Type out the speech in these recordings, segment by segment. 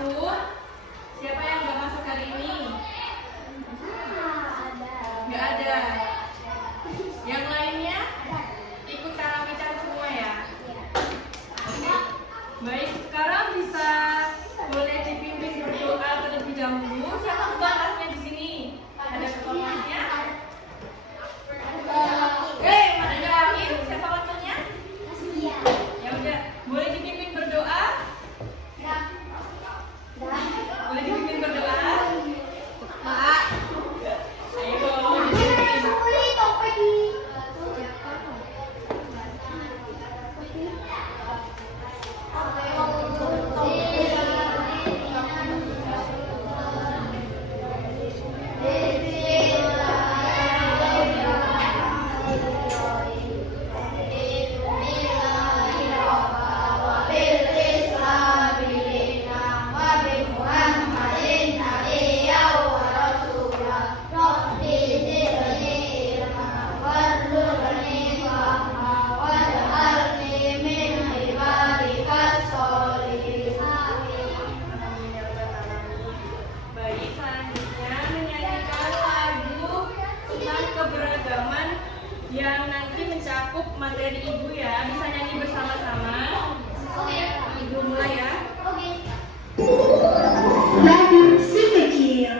masuk? Siapa yang nggak masuk hari ini? Nggak ada. Yang lainnya ikut karawitan semua ya? Oke. Baik, sekarang bisa boleh dipimpin berdoa terlebih dahulu. Siapa ketua kelasnya di sini? Ada ketua kelasnya? Mana jawabin? Siapa waktunya? Ya udah, boleh dipimpin berdoa? Boleh dipimpin berdoa? Pak. Ayo. Baik, selanjutnya menyanyikan lagu tentang keberagaman yang nanti mencakup materi ibu ya. Bisa nyanyi bersama-sama. Ibu mulai ya. Lagu si kecil.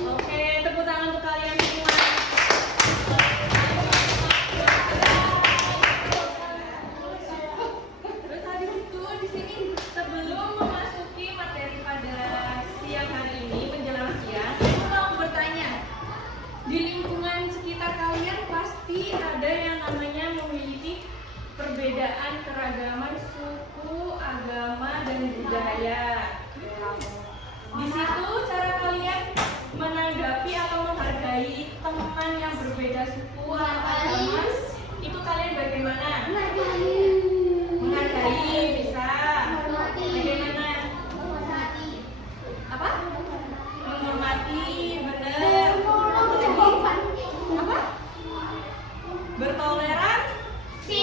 Oke, tepuk tangan untuk kalian semua. Terus habis itu di sini sebelum memasuki materi pada siang hari ini menjelang siang, aku mau bertanya. Di lingkungan sekitar kalian pasti ada yang namanya memiliki perbedaan keragaman suku, agama, dan budaya. Di situ cara kalian menanggapi atau menghargai teman yang berbeda suku atau agama, itu kalian bagaimana? Menghargai bisa. Bagaimana? Apa? Menghormati, benar. Apa? Bertoleransi.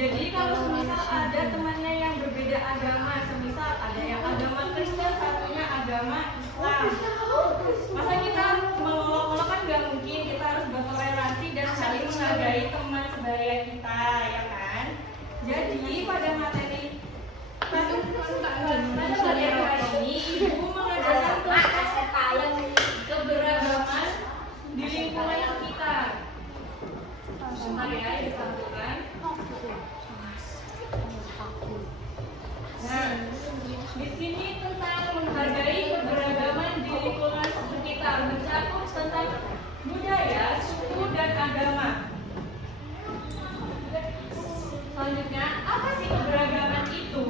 Jadi kalau semisal ada temannya yang berbeda agama, semisal ada yang agama Kristen, satunya agama Islam, masa kita mengolok-olok kan nggak mungkin. Kita harus bertoleransi dan saling menghargai teman sebaya kita, ya kan? Jadi pada materi hari ini ibu mengadakan keberagaman di lingkungan sekitar. Sebentar ya, ditampilkan. Nah, di sini tentang menghargai keberagaman di lingkungan sekitar, mencakup tentang budaya, suku, dan agama. Selanjutnya, apa sih keberagaman itu?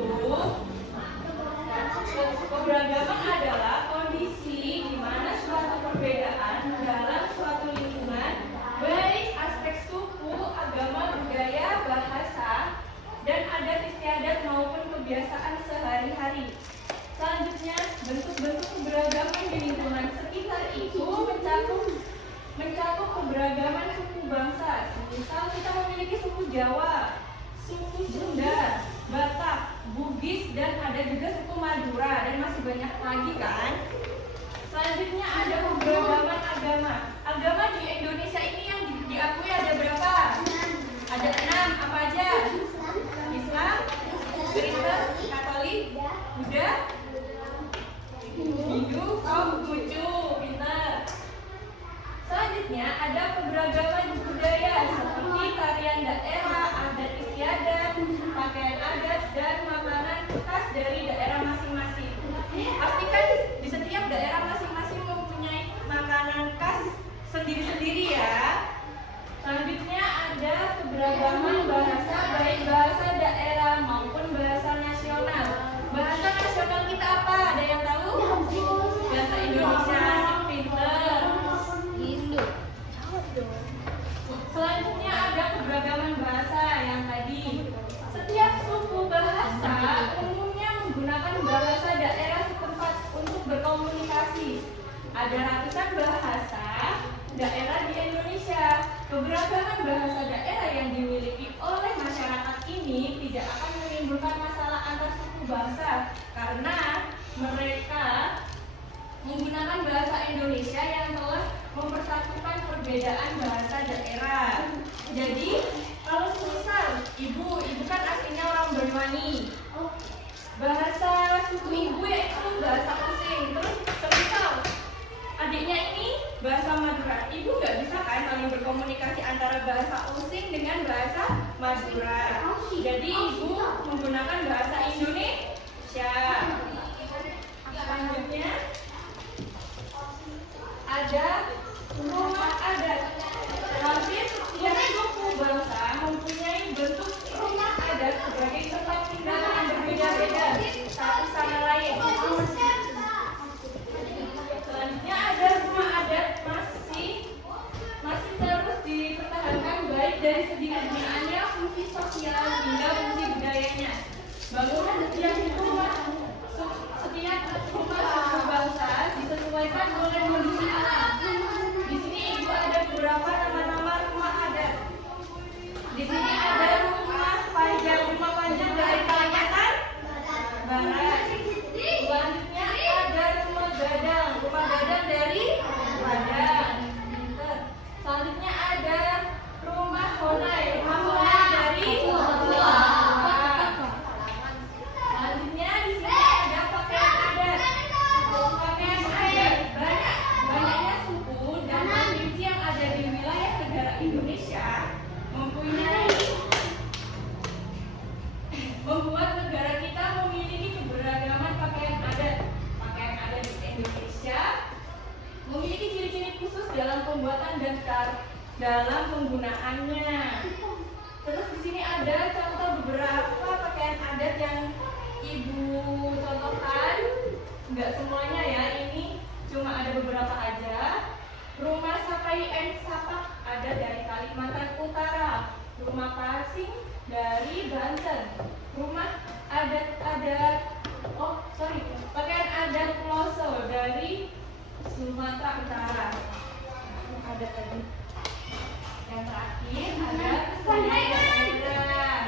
Keberagaman adalah kondisi di mana suatu perbedaan dalam suatu lingkungan, baik aspek suku, agama, budaya, bahasa, dan adat istiadat maupun kebiasaan sehari-hari. Selanjutnya, bentuk-bentuk keberagaman di lingkungan sekitar itu mencakup keberagaman suku bangsa. Misal kita memiliki suku Jawa, suku Sunda, Batak, Bugis, dan ada juga suku Madura, dan masih banyak lagi kan. Selanjutnya ada keberagaman agama. Agama di Indonesia ini yang diakui ada berapa? Ada 6, apa aja? Islam, Kristen, Katolik, Buddha, Hindu, Konghucu, pintar. Selanjutnya ada keberagaman budaya seperti tarian daerah, adat istiadat, pakaian adat, dan makanan khas dari daerah masing-masing. Pastikan di setiap daerah masing-masing mempunyai makanan khas sendiri-sendiri ya. Selanjutnya ada keberagaman bahasa, baik bahasa daerah maupun bahasa nasional. Bahasa nasional kita apa? Ada yang tahu? Bahasa Indonesia, pinter. Selanjutnya ada keberagaman bahasa yang tadi. Setiap suku bahasa umumnya menggunakan bahasa daerah setempat untuk berkomunikasi. Ada ratusan bahasa daerah di Indonesia. Keberagaman bahasa daerah yang dimiliki oleh masyarakat ini tidak akan menimbulkan masalah antar suku bangsa karena mereka menggunakan bahasa Indonesia yang telah mempersatukan perbedaan bahasa daerah. Jadi, kalau misal ibu kan aslinya orang Banyuwangi. Bahasa suku ibu yaitu bahasa Osing. Terus semisal adiknya ini bahasa Madura. Ibu nggak bisa kan saling berkomunikasi antara bahasa Osing dengan bahasa Madura. Jadi ibu menggunakan bahasa Indonesia. Selanjutnya ada rumah adat. Hampir setiap suku bangsa mempunyai bentuk rumah adat sebagai tempat tinggal yang berbeda-beda satu sama lain. Selanjutnya ada rumah adat masih terus dipertahankan baik dari segi kegunaannya, fungsi sosial hingga fungsi budayanya. Bangunan setiap rumah suku bangsa disesuaikan oleh kondisi alam. Di sini ibu ada beberapa nama-nama rumah adat. Di sini ada rumah panjang dari Kalimantan Barat. Selanjutnya ada rumah gadang dari Padang. Selanjutnya ada rumah honai dari Papua. Selanjutnya di sini ada pakaian adat. Pakaian adat banyaknya suku dan provinsi yang ada di wilayah negara Indonesia membuat negara kita memiliki keberagaman pakaian adat. Pakaian adat di Indonesia memiliki ciri-ciri khusus dalam pembuatan dan dalam penggunaannya. Terus di sini ada contoh beberapa pakaian adat yang ibu contohkan. Enggak semuanya ya, ini cuma ada beberapa aja. Rumah Sapai and Sapak ada dari Kalimantan Utara. Rumah Pasing dari Banten. Pakaian adat Kloso dari Sumatera Utara. Ada tadi. Yang terakhir ada kesenian daerah.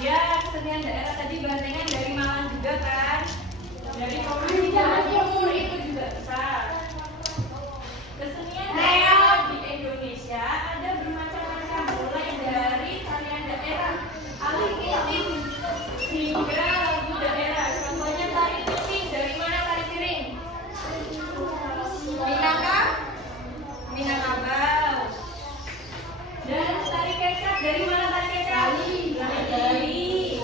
Ya, kesenian daerah tadi bantengan dari Malang juga kan? Dari Provinsi Jawa Timur itu juga besar. Kesenian daerah di Indonesia ada bermacam-macam, mulai dari tarian daerah, alat musik, hingga lagu daerah. Contohnya tari piring, dari mana tari piring? Minangkabau. Dan tari kecap, dari mana tari kecap? Dari Bali.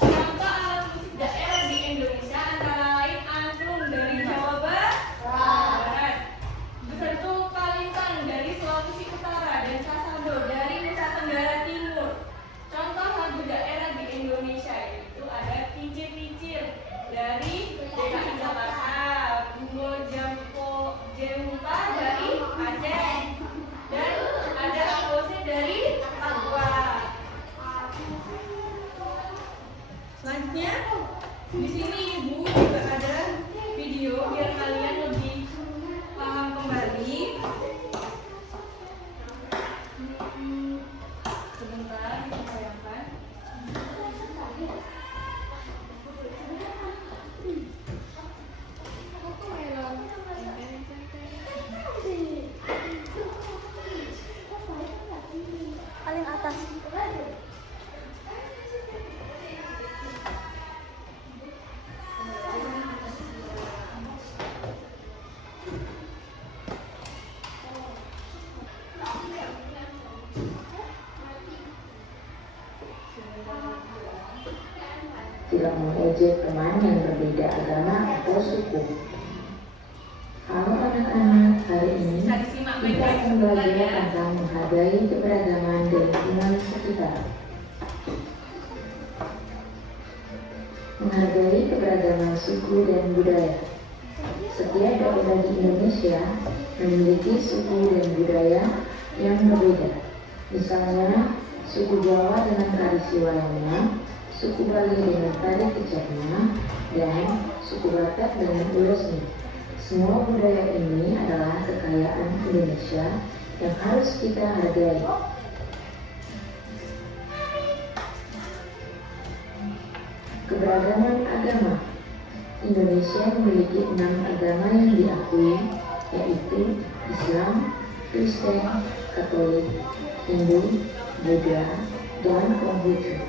Contoh alat musik daerah di Indonesia antara lain angklung dari Jawa Barat, bentuk kalintang dari Sulawesi Utara, dan sasando dari Nusa Tenggara Timur. Contoh lagu daerah di Indonesia itu ada Kincir-Kincir dari DKI Jakarta, Bungo Jempa dari Aceh, dan ada Akose dari Papua. Selanjutnya di sini ibu juga ada video biar kalian lebih paham kembali. Sebentar, kita bayangkan. Paling atas. Tidak mengejek teman yang berbeda agama atau suku. Halo anak-anak, hari ini Bisa disimak kita baik-baik akan sebentar belajar ya. tentang menghargai keberagaman di lingkungan sekitar. Menghargai keberagaman suku dan budaya. Setiap daerah di Indonesia memiliki suku dan budaya yang berbeda. Misalnya, suku Jawa dengan tradisi wayangnya, suku Bali dengan tari kecapnya, dan suku Batak dengan ulasnya. Semua budaya ini adalah kekayaan Indonesia yang harus kita hargai. Keberagaman agama. Indonesia memiliki 6 agama yang diakui, yaitu Islam, Kristen, Katolik, Hindu, Buddha, dan Konghucu.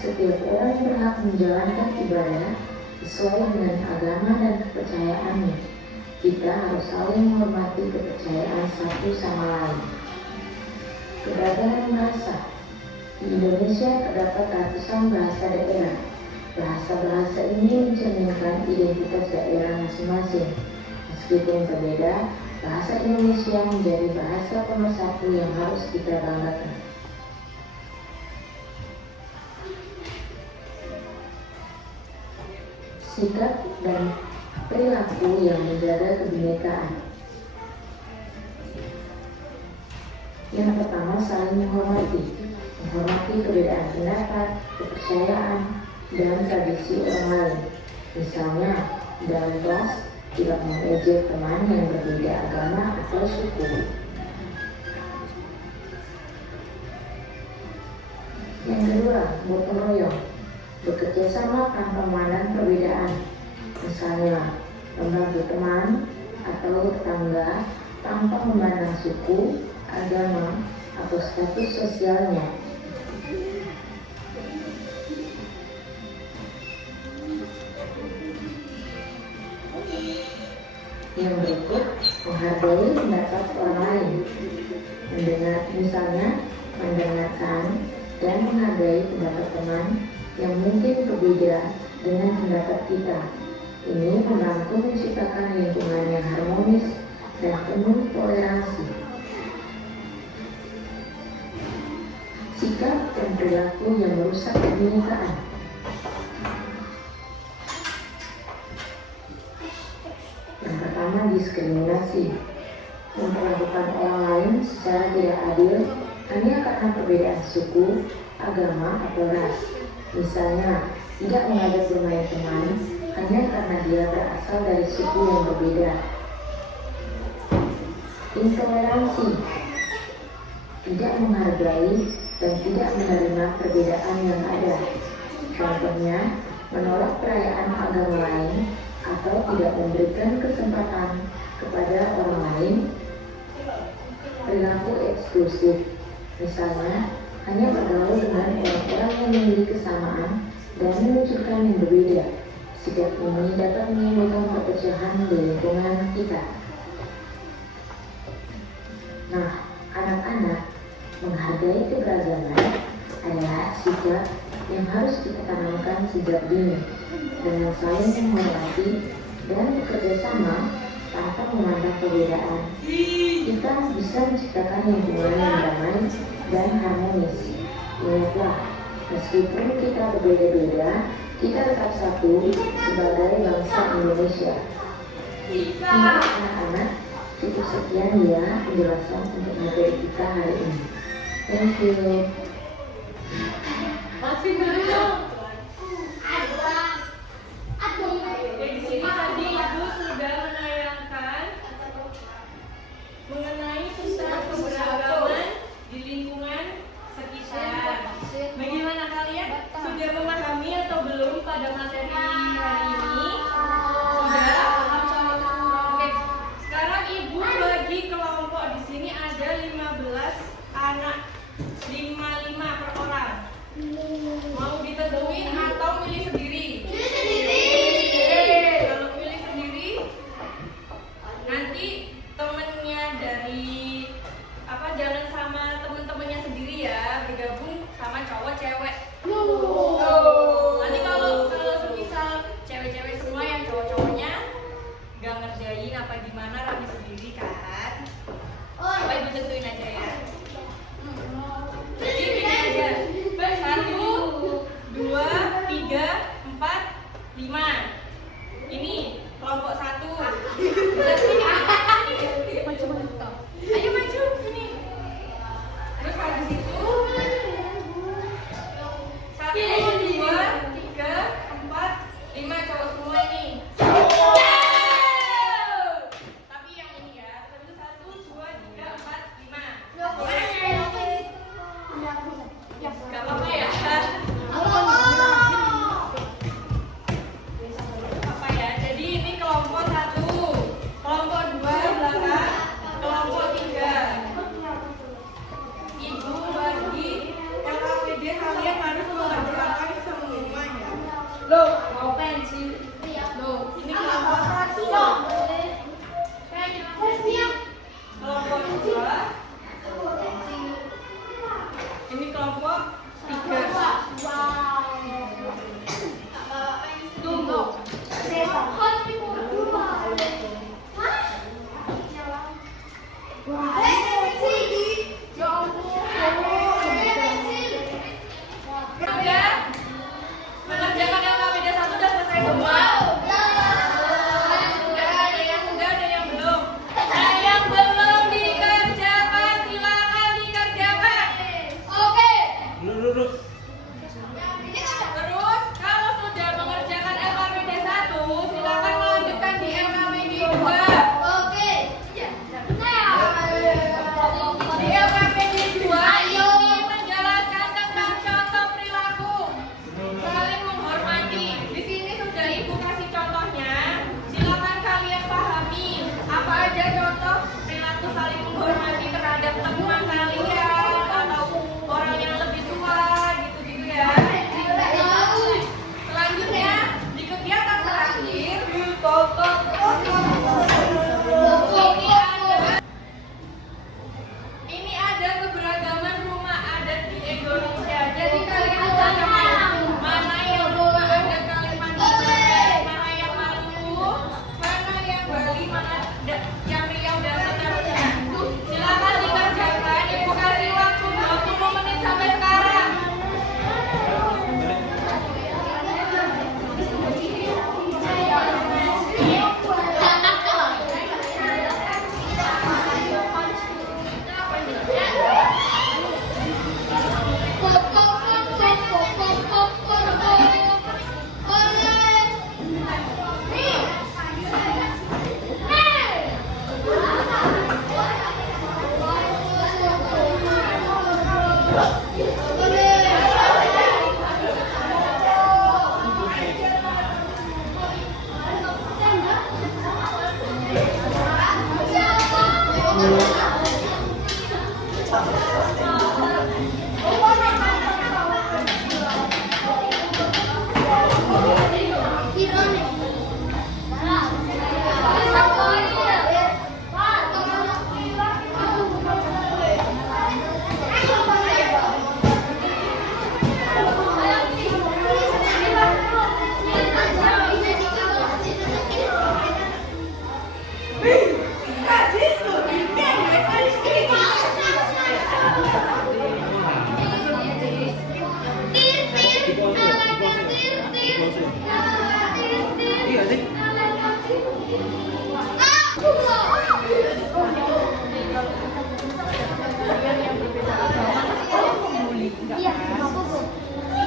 Setiap orang berhak menjalankan ibadah sesuai dengan agama dan kepercayaannya. Kita harus saling menghormati kepercayaan satu sama lain. Keberagaman bahasa. Di Indonesia terdapat ratusan bahasa daerah. Bahasa-bahasa ini mencerminkan identitas daerah masing-masing. Meskipun berbeda, bahasa Indonesia menjadi bahasa pemersatu yang harus kita banggakan. Sikap dan perilaku yang menjaga kebinekaan. Yang pertama, saling menghormati. Menghormati perbedaan pendapat, kepercayaan, dan tradisi orang lain. Misalnya, dalam kelas tidak mengejek teman yang berbeda agama atau suku. Yang kedua, gotong royong. Bekerja sama tanpa memandang perbedaan. Misalnya, membantu teman atau tetangga tanpa memandang suku, agama, atau status sosialnya. Yang berikut, menghargai pendapat orang lain. Mendengarkan dan menghargai pendapat teman yang mungkin berbeda dengan pendapat kita. Ini membantu menciptakan lingkungan yang harmonis dan penuh toleransi. Sikap dan perilaku yang merusak kebinekaan. Yang pertama, diskriminasi. Memperlakukan orang lain secara tidak adil hanya karena perbedaan suku, agama, atau ras. Misalnya, tidak mengajak bermain teman hanya karena dia berasal dari suku yang berbeda. Intoleransi. Tidak menghargai dan tidak menerima perbedaan yang ada. Contohnya, menolak perayaan agama lain atau tidak memberikan kesempatan kepada orang lain. Perilaku eksklusif. Misalnya, hanya bergaul dengan orang-orang yang memiliki kesamaan dan menunjukkan yang berbeda. Sikap ini dapat menimbulkan perpecahan di lingkungan kita. Nah, anak-anak, menghargai keberagaman adalah sikap yang harus kita tanamkan sejak dini, dengan saling menghormati dan bekerja sama tanpa memandang perbedaan. Kita bisa menciptakan lingkungan yang damai dan harmonis. Ingatlah, meskipun kita berbeda-beda, kita tetap satu sebagai bangsa Indonesia. Nah, anak-anak, cukup sekian ya penjelasan untuk materi kita hari ini. Thank you. Masih belum. Di sini tadi 3, 4, 5. Ini kelompok 1. Bisa sini. Ayo maju sini. Terus habis itu 1, 2, 3, 4, 5 cowok semua ini. Tapi yang ini ya. Terus 1, 2, 3, 4, 5. Gak apa-apa ya. Apa ya? Jadi ini kelompok 1, kelompok 2 belakang, kelompok 3. Ibu bagi LKPD kalian harus mengerjakan semuanya. Loh, mau pensil. Loh, ini kelompok 1. Kelompok 2. Ini kelompok 3. Tunggu. Udah mengerjakan LKPD 1 udah selesai semua. Sudah ada yang belum. Nah, yang belum dikerjakan silakan dikerjakan. Terus kalau sudah mengerjakan LKPD 1 silakan melanjutkan di LKPD 2. Di LKPD 2 ini menjelaskan tentang contoh perilaku saling menghormati. Di sini sudah Ibu kasih contohnya. Silakan kalian pahami apa aja contoh perilaku saling menghormati terhadap teman kalian atau orang yang lebih tua gitu-gitu ya. Selanjutnya di kegiatan terakhir ini ada keberagaman rumah adat di Indonesia. Jadi kalian tahu mana yang rumah adat Kalimantan, mana yang Maluku, mana yang Bali, mana yang Riau dan seterusnya. Silakan dikerjakan. Ibu kasih waktu 20 menit sampai sekarang.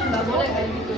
Nggak boleh kayak gitu.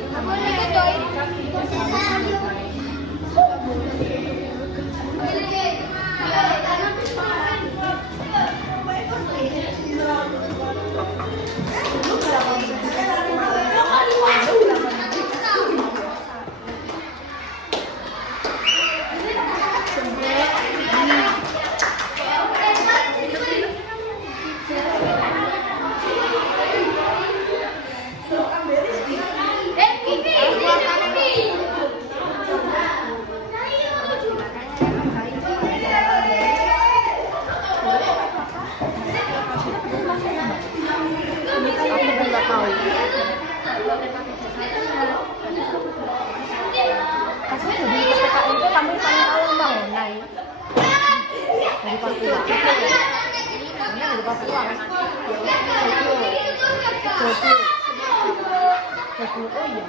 Oh iya.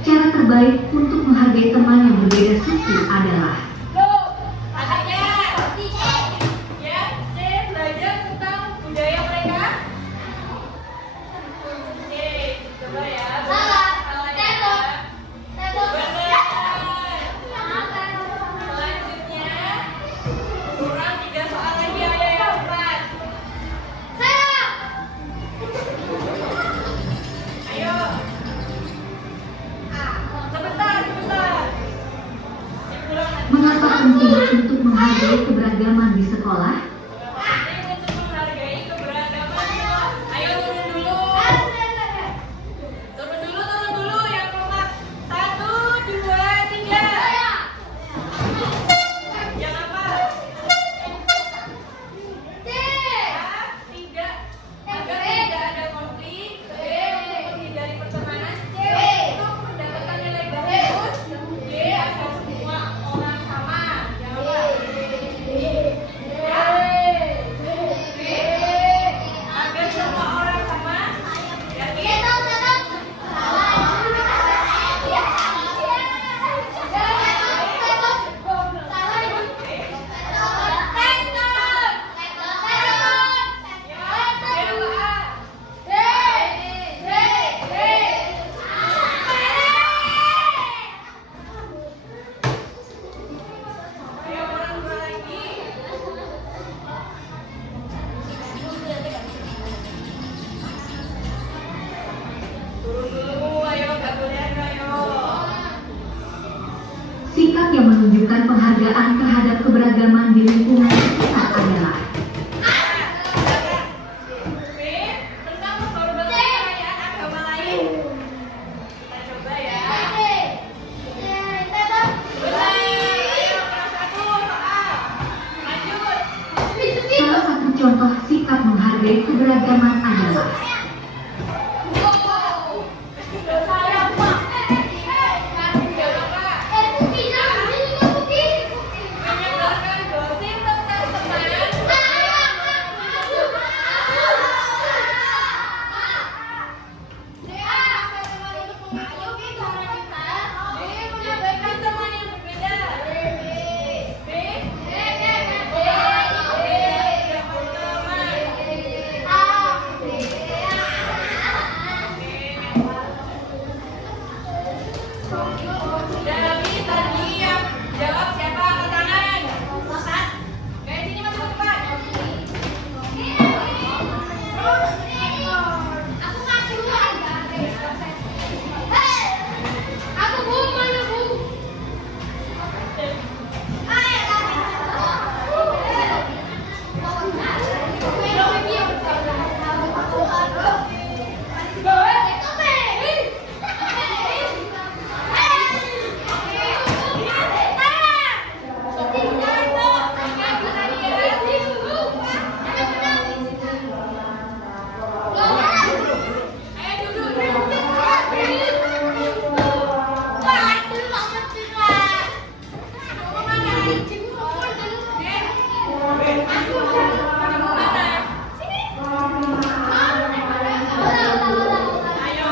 Cara terbaik untuk menghargai teman yang berbeda suku adalah adanya ya, C. Belajar tentang budaya mereka. C. Coba ya. Salah ya. Benar. Selanjutnya kurang 3 soal lagi, ayo yang 4. Ayo. Sebentar. mengapa penting untuk menghargai keberagaman di sekolah? Penting untuk menghargai keberagaman. Ayo turun dulu. Turun dulu yang keempat. 1, 2, 3. Yang apa? Tidak. Agar tidak ada konflik. B. Untuk menghindari pertemanan. C. Untuk mendapatkan nilai bagus. D. Agar semua orang sama. Yang apa? Agar semua orang sama. Yakin? Ayo orang dua lagi. Turun dulu, ayo nggak boleh ayo. Sikap yang menunjukkan penghargaan terhadap keberagaman di lingkungan sekitar adalah B. Tentang mengorbankan perayaan agama lain. Kita coba ya. Benar. Ayo kelas 1 soal. Lanjut. salah satu contoh sikap menghargai keberagaman adalah Menyebarkan gosip tentang teman. Menyampaikan teman yang berbeda. B. Dari tadi yang jawab siapa angkat tangan? Kayak sini masuk ke depan. Ayo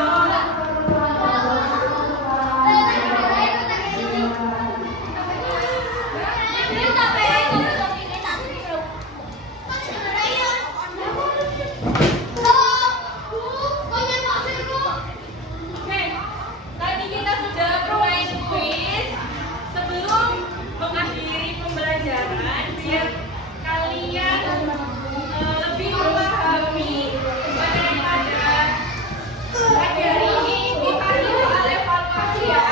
duduk. Oke, tadi kita sudah bermain kuis. Sebelum mengakhiri pembelajaran, biar kalian lebih memahami bagaimana materi ini, kita soal evaluasi ya.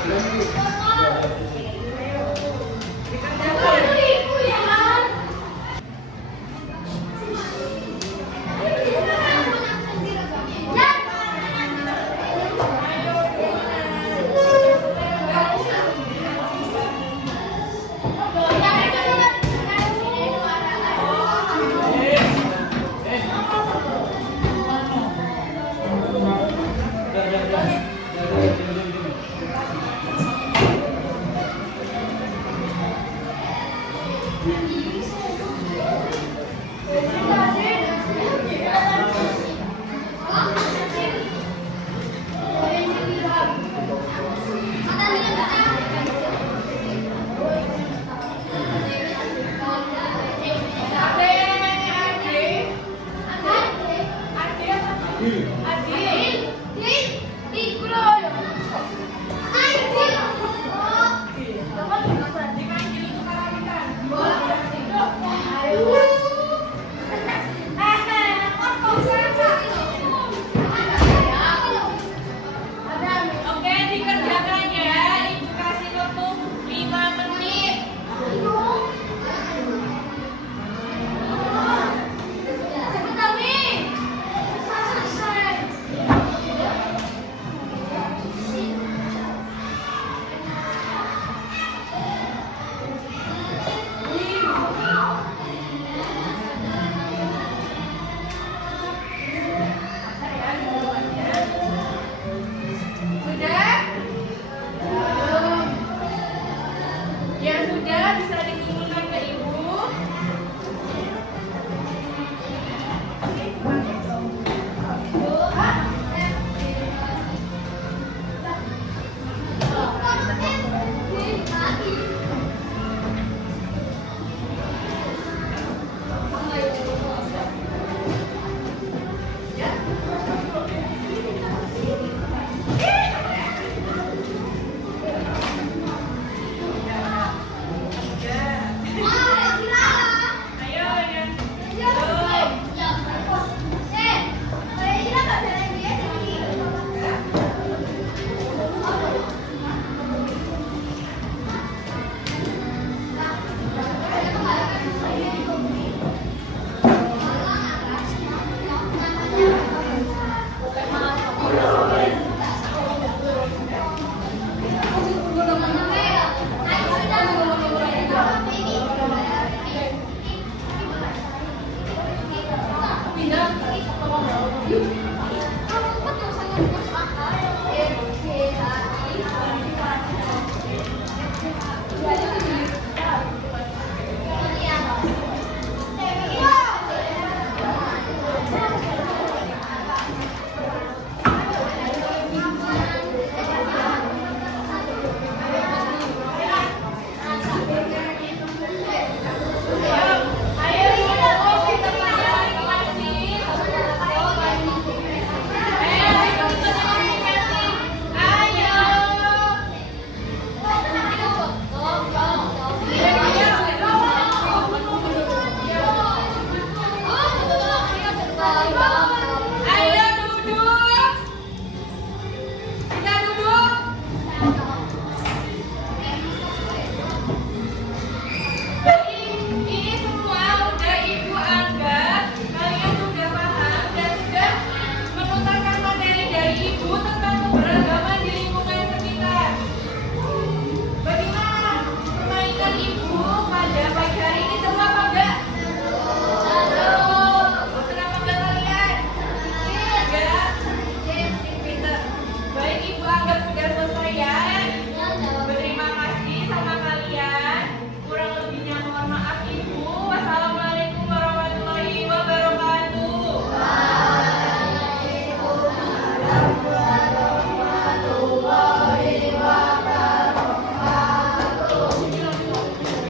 Dikerjakan.